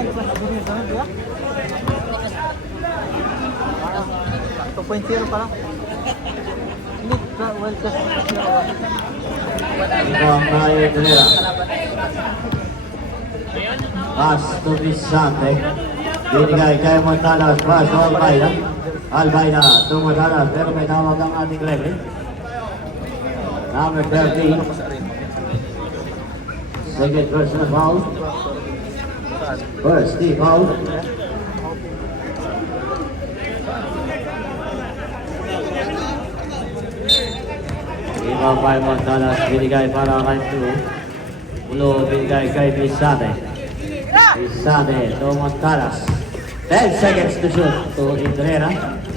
2.0 pa lang. Hindi, well test. Ito ang Mayo Trera. Pass to Vicente. Binigay kay Montanas. Pass to Albayda. Albayda to Montanas. Pero may tawag ang ating referee. Number 13. Second personal foul. First team foul. Iba kay Montanas. Binigay para kay Blue. Blue binigay kay Vicente. Vicente to Montanas. 10 seconds to shoot to Indrera.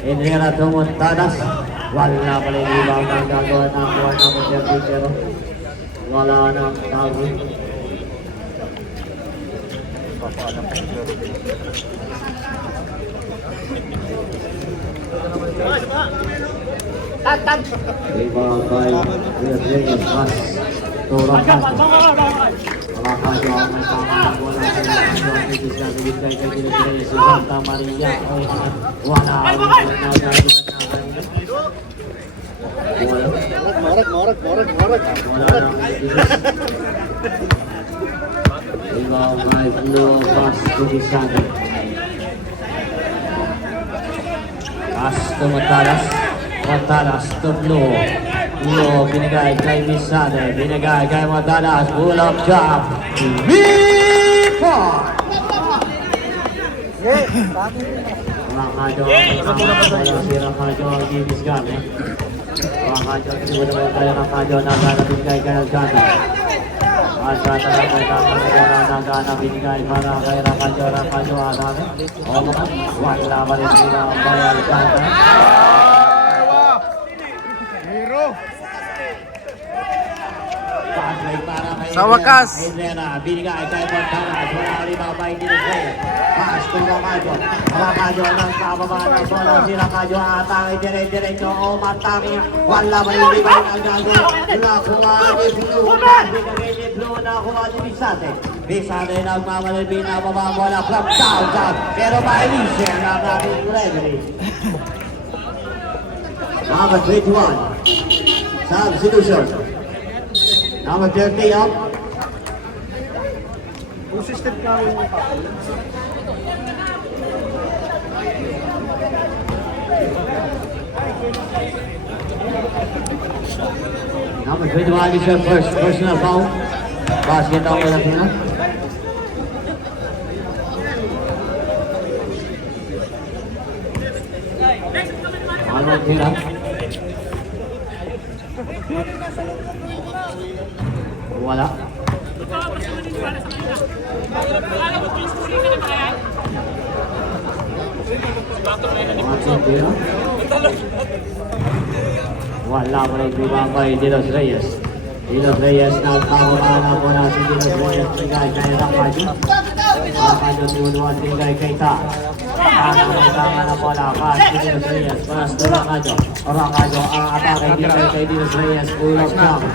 Indrera to Montanas. Wala pala yung ibang nagagawa ng buwan ng Monterrey pero wala nang tawag. Ibang kay Rodriguez pass to Rapato. Rapato ang may tama ng bola sa Rapato. Itis na binigay kay Rodriguez sa Santa Maria. Wala ang nagagawa ng Morak. Ibang kay Blue pass to Vicente. Pass to Montanas. Montanas to Blue. Blue binigay kay Vicente. Binigay kay Montanas. Pull up job. Report! Rakajo ang Givis Gane. Rakajo nagana binigay kay Alcata. Alcata na kay nagana binigay para kay Rakajo Adame. O mga wala pa rin sila kay Alcata. Sa wakas, binigay kay Montanas. Wala rin ang may dinigay. Pass to Rakajo. Rakajo ng kababa ng bola. Si Rakajo atake dire-diretso. O matake. Wala ba yung ibang nagago? Nakuha ni Blue. Binigay ni Blue. Nakuha ni Vicente. Vicente nagmamalit. Binababa bola from downtown. Pero mailisip na ating referee. Number 21. Substitution. Number 30 up. consistent ka rin yung Number 21 is your first personal foul. Basket ang walang hina. Walang hina. Wala. Wala pa rin ibang kay Dilos Reyes. Dilos Reyes na pagkakana po na si Dilos Reyes tingay kay Rakajo. Rakajo sinunuan tingay kay Ta. Pagkakana na po na si Dilos Reyes. Paras to Rakajo. Rakajo ang atake tingay kay Dilos Reyes. Ulap jump.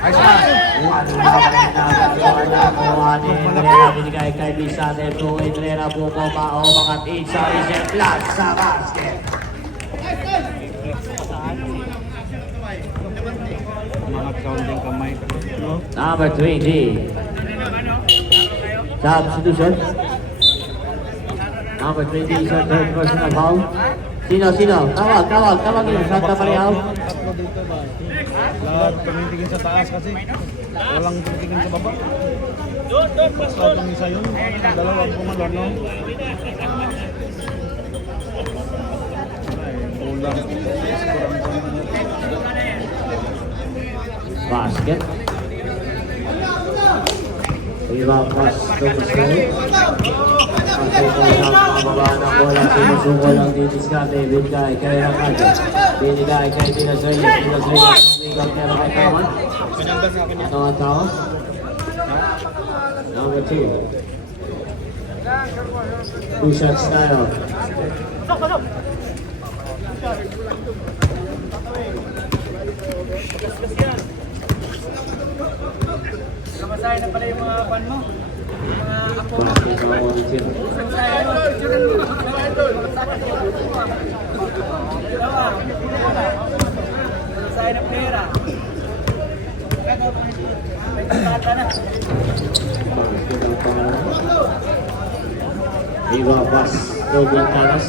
Wala pa rin nagagawa na kuha ni Indrera. Binigay kay Vicente. To Indrera bumaba o mga isa reset plus sa basket. counting kamay. No? Number 20. Substitution. Number 20 is your third personal foul. Sino? Tawag yun. Santa Maria. Tatlo dito ba? Lahat tumitingin sa taas kasi. Walang tumitingin sa baba. Lahat ng isa yun. Dalawang pumalon, no? Ulang. Basket. Ibang pass to Muscari. Kasi po ng pababa ng bola. Sinusuko lang din Discarte. Binigay kay Rakajo. Binigay kay Dilos Reyes. Dilos Reyes. Umigang pero kay Tawan. Ano ang tawag? Number 2. 2 shots tayo. Namasahin na pala yung mga pan mo. Mga apo. mga monitor. Iba Bas Doblan Talas.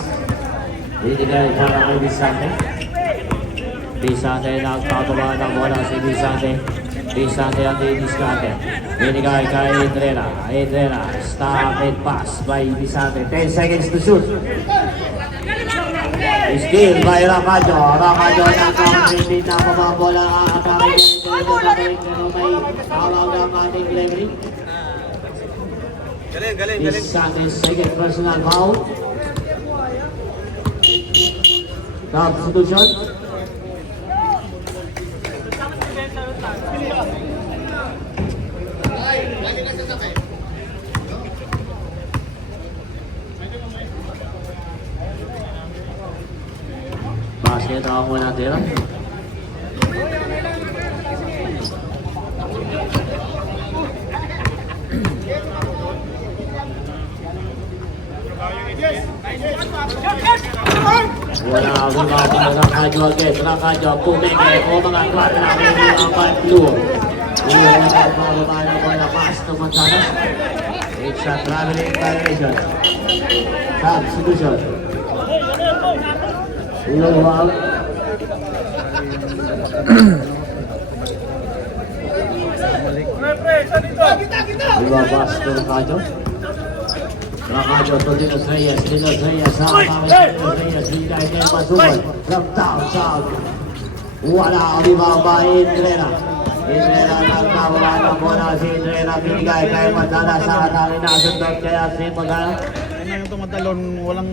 Binigay para kay Bisante. Bisante nagkakaba ng bola si Bisante. Bisante ang didiskarte. Binigay kay Idrera. Idrera. Stop and pass by Bisante. 10 seconds to shoot. Steal by Ramajo. Ramajo nakakapit na mababola ang atake. Pero may hawag ang ating Gregory. Galing. Bisante's second personal foul. Substitution. Basket ako muna tira. Wala akong mga Rakadyo agad. Rakadyo pumigay o mga kwat na mga patlo. Iyon ang pababaan ko na pass to Montanas. It's a traveling violation. Substitution. Iyon wag. Iyon pass to Rakadyo. Rakadyo to Dinos Reyes. Dinos Reyes sa mga Dinos Reyes. Bigay kay Masukol. From downtown. Wala ang ibaba Idrera. Idrera nagkawa ng bola si Idrera. Binigay kay Matala sa atali na sundot kaya si Magana. Ano yung tumatalon, walang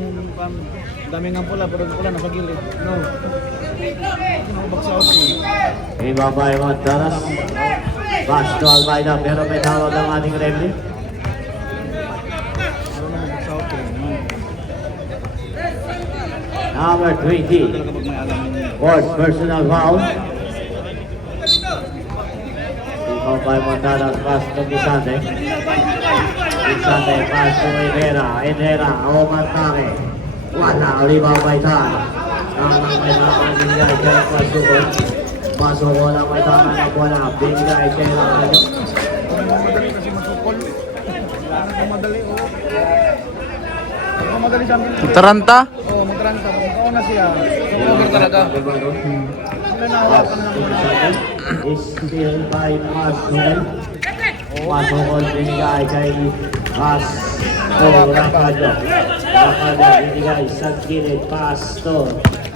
daming ang pula, pero pula nasa gilid. No. Baksa ako. Ibaba yung Matalas. Pass to Almeida pero may tawag ang ating referee. Number 20. Fourth personal foul. Ikaw by Montanas, pass to Bisante. Bisante, pass to Idrera. Idrera, Omantake. Wala, Oliva Baitan. Ang may nakakabigay kay Masukol. Masukol ang may tama na bola. Binigay kay Rakadyo. Madali kasi masukol. Madali, oh. Madali sa amin. Taranta? Oo, magranta. Oo na siya. Over talaga. Wala na hawakan ng mga. Still by Masukol. Masukol binigay kay Mas to Rakadyo. Rakadyo binigay sa gilid. Pass to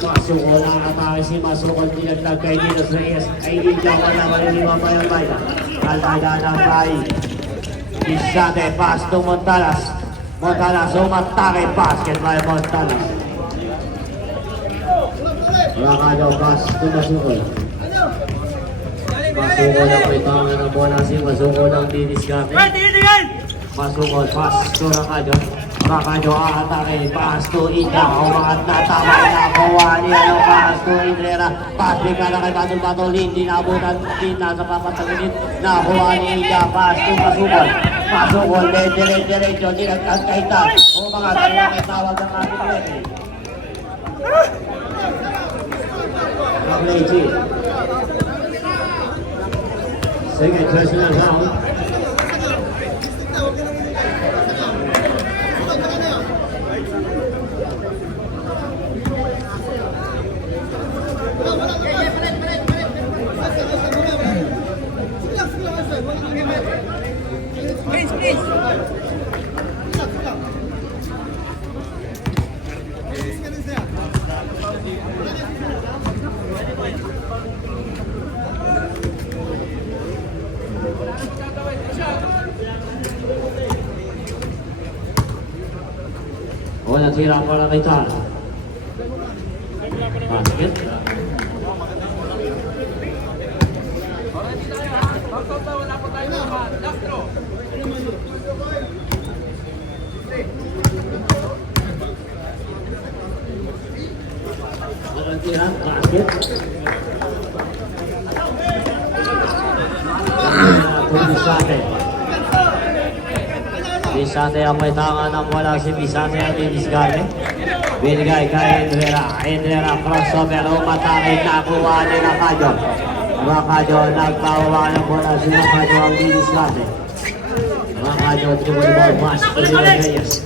Masukol ang atake si Masukol. Pinagtag kay Dinos Reyes. Ay hindi wala maliliwa pa yung Almeida. Almeida ng kay Bisante. Pass to Montalas. Montalas umatake. Basket by Montalas. Rakadyo pass to Masukol. Masukol ang may tangan ng bola si Masukol ang didiskarte. Masukol pass to Rakadyo. Rakadyo aatake. Pass to Ida. Umangat na tama na kuha niya ng pass to Idrera. Pass bigla na kay Batol-Batol. Hindi naabutan. Hindi nasa papataginit. Nakuha ni Ida. Pass to Masukol. Masukol. Dire-diretso. Dinagtag kay Tag. Umangat na kay tawag ng ating referee. Play G. Second personal foul. Wala tira para kay Tal. Basket. Wala tira, basket. Bisante. Bisante ang may tanga ng bola si Bisante at Discarte. Binigay kay Endrera. Endrera crossover. Umatake nakuha ni Rakajo. Rakajo nagpawa ng bola si Rakajo ang Discarte. Rakajo dribble ball pass to Dilos Reyes.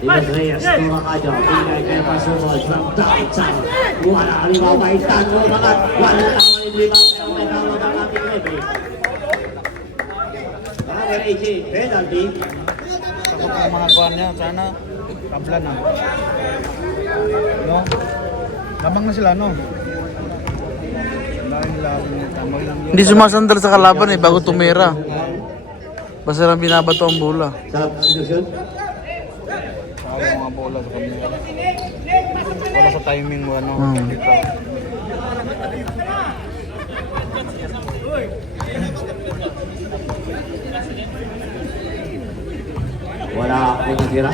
Dilos Reyes to Rakajo. Binigay kay Pasumol from downtown. Wala limaw kay Tango Bagat. Wala naman limaw pero may tawag ang ating referee. AJ, penalty. Tapos ang mga kuhan niya, sana tabla na. No? Tabang na sila, no? Dahil nila tamang yung... Hindi sumasandal sa kalaban eh, bago tumira. Basta lang binabato ang bola. Substitution. Sawa mga bola sa kanila. Wala sa timing mo, ano? Dito. Wala akong natira.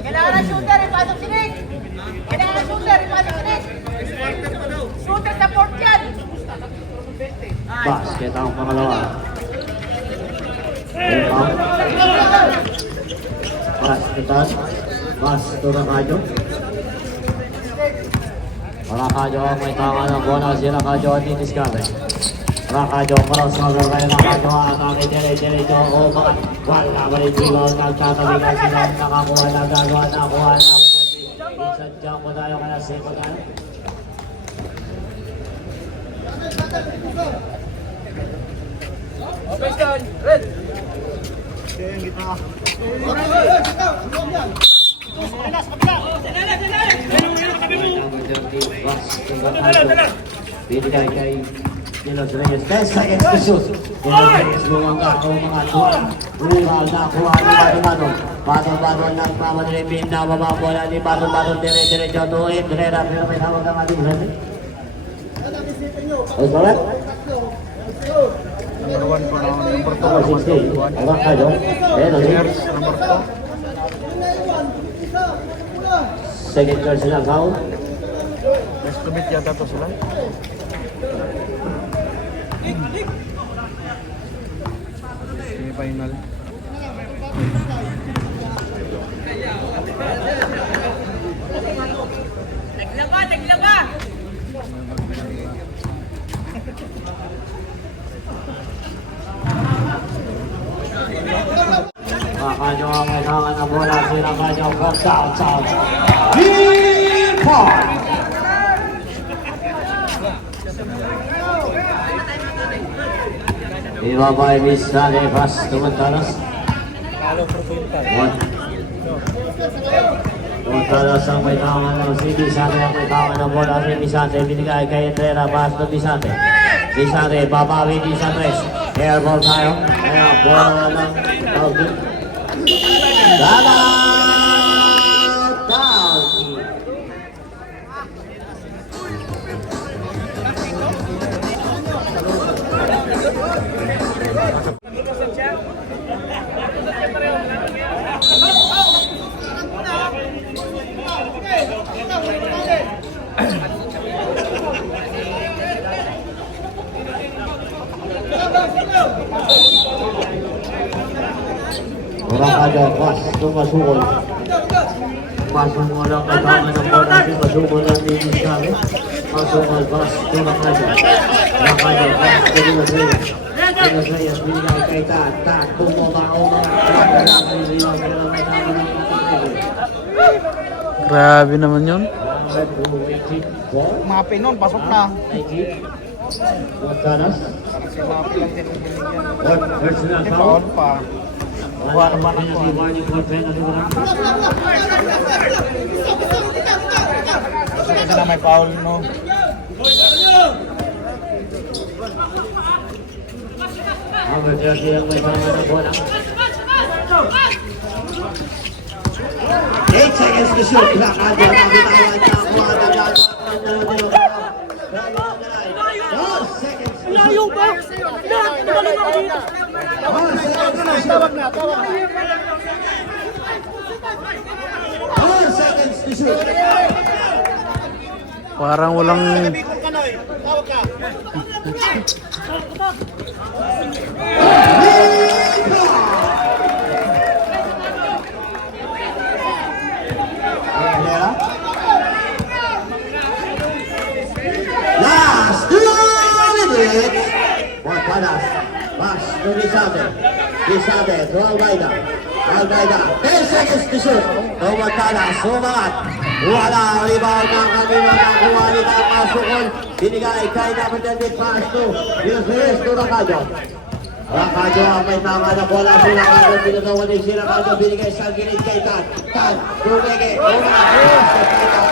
Kailangan shooter, ipasok si Nick! Kailangan shooter, ipasok si Nick! Shooter sa port yan! Basket ang pangalawa. Rebound. Pass to Tan. Pass to Rakajo. Rakajo ang may tama ng bola si Rakajo at Discarte. Rakajo crossover kay Rakajo at ang dire-diretso o mga wala ba rin sigaw nagtatabigan sila nakakuha na gagawa na kuha na isadya ko tayo kaya seko tayo. Binigay kay Dilos Reyes. 10 seconds to shoot. Dilos Reyes lumangga o mga tuwa. Rebound na kuha ni Badon-Badon. Badon-Badon ng mamadripin na mababola ni Badon-Badon. Dire-diretso to Endrera. Pero may tawag ang ating friend. Ay, correct? Number 1 po na. Number 2. Number 16. Rakajo. Cheers, number 2. Second card sila foul. Best to beat yata to sila. Semi-final. Naglaba! Rakajo ang may tangan na bola. Si Rakajo from downtown. Deep-Park. Ibabay Bisante pass to Montanas. Montanas ang may tangan ng si Bisante ang may tangan ng bola si Bisante. Binigay kay Endrera pass to Bisante. Bisante, babawi di sa tres. Airball tayo. Kaya bola ng Tauki. Tauki. Rakajo pas to Masukol. Masukol ang kailangan ng bola si Masukol ang Discarte. Masukol pas to Rakajo. Rakajo pas to Dilos Reyes. Dilos Reyes binigay kay Tat. Tumuma-uma. Grabe naman yun. Mapi nun, pasok na. Montanas. Si Mapi lang din. Personal Hindi foul. pa pa. Kuha naman ang kuha. Warning for penalty. Kasi na may foul, no? Number 30 ang may tama ng bola. 8 seconds to shoot. Rakajo ang bitawan niya. Kuha na lang. 4 seconds to shoot. Tawag na. 4 seconds to shoot. Parang walang... Tawag ka. Last 2 minutes. Montanas. Pass to Rizade. Rizade to Almeida. Almeida. 10 seconds to shoot. To Montanas. Sumangat. Wala. Rebound ng kanyang nakakuha ni Tapasukon. Binigay kay Napatendit. Pass to Yusres to Rakajo. Rakajo ang may tama na bola. Si Rakajo. Pinagawa ni si Rakajo. Binigay sa gilid kay Tan. Tan. Tumege. Umakas. Sa Tan.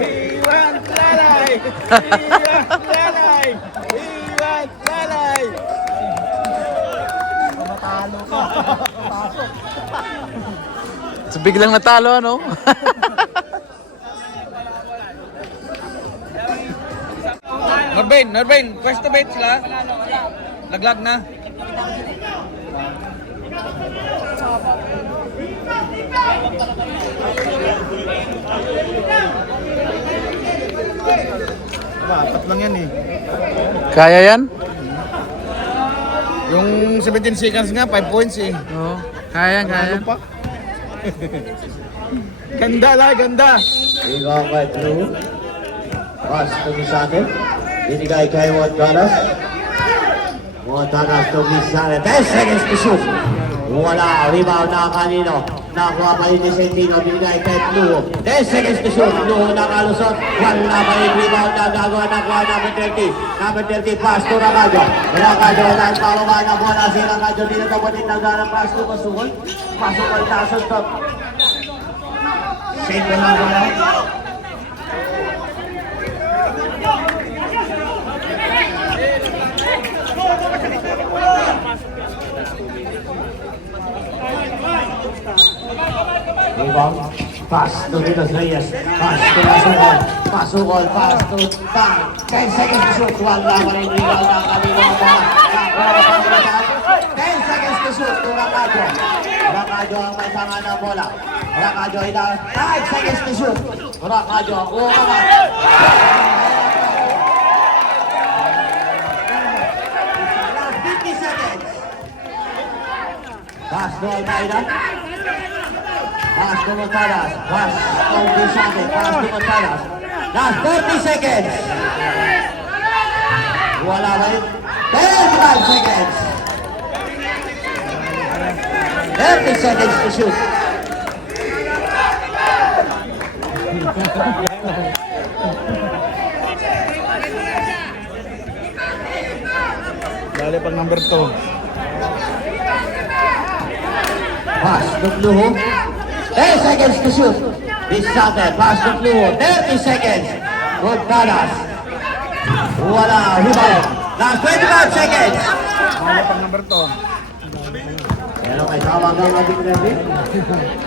Iwan Lalay! Iwan Lalay! Iwan Lalay! Matalo ka. So biglang natalo ano? Norben, first to bet sila. Laglag na. Apat lang yan eh. Kaya yan? Yung 17 seconds nga, 5 points eh. Oo. Kaya, kaya. Ano pa? Ganda la, ganda. Ikaw kay Drew. Pass to Misate. Binigay kay Montanas. Montanas to Misate. 10 seconds to shoot. Wala. Rebound na kanino. Nakuha pa rin ni Sentino. Binigay kay Blue. 10 seconds to shoot. Blue nakalusot. Wala pa rin rebound na gagawa. Nakuha number 30. Number 30 pass to Rakajo. Rakajo na ang pababa na bola. Si Rakajo dito tapunin na gano'ng pass to Masukol. Masukol tasod to. Save na bola. Rebound. Pass to Ritos Reyes. Pass to Masukol. Masukol. Pass to Tang. 10 seconds to shoot. Wala pa rin rebound na kanina ang bola. 10 seconds to shoot to Rakajo. Rakajo ang may tanga ng bola. Rakajo ina. 5 seconds to shoot. Rakajo. Umangat. Last 50 seconds. Pass to Almeida. Pass to Montanas. Pass to Vicente. Pass to Montanas. Last 30 seconds. Wala ba yun? 35 seconds. 30 seconds to shoot. Dali pag number 2. Pass to Pluho. 10 seconds to shoot. Vicente. Pass to Pluho. 30 seconds. Montanas. Wala. Rebound. Last 25 seconds. Dali pag number 2. Pero may tawag ang ating penalty.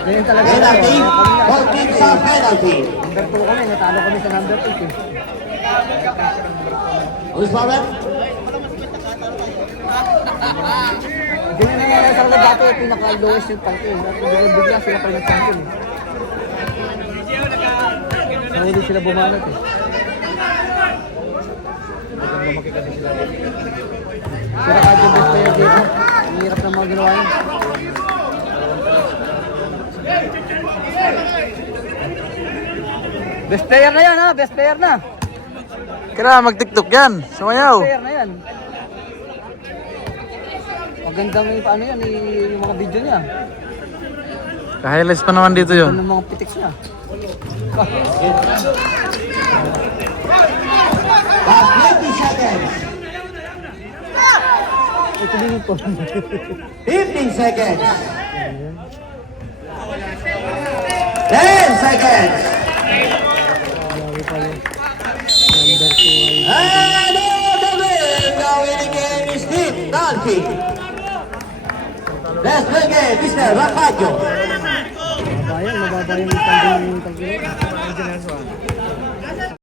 Penalty. Both teams sa penalty. Number 2 kami, natalo kami sa number 8 eh. Who's problem? Hindi na nangyari sa kanila dati, pinaka-lowest yung tank eh. At bigla sila pa nag-champion eh. Kaya hindi sila bumanat eh. Sira ka dyan best player dito. Ang hirap na mga ginawa niya. Best player na yan ha, best player na. Kailangan mag-tiktok yan. Sumayaw. Best player na yan. Magandang yung ano yan, yung mga video niya. Ka-highlights pa naman dito yun. Ano ng mga pitiks niya. Last 20 seconds. Ito din ito. 15 seconds. 10 seconds. And the win. Now winning game is Team Nalfi. Let's play game, Mr. Rakajo. Mababayan yung tanggalin yung tanggalin.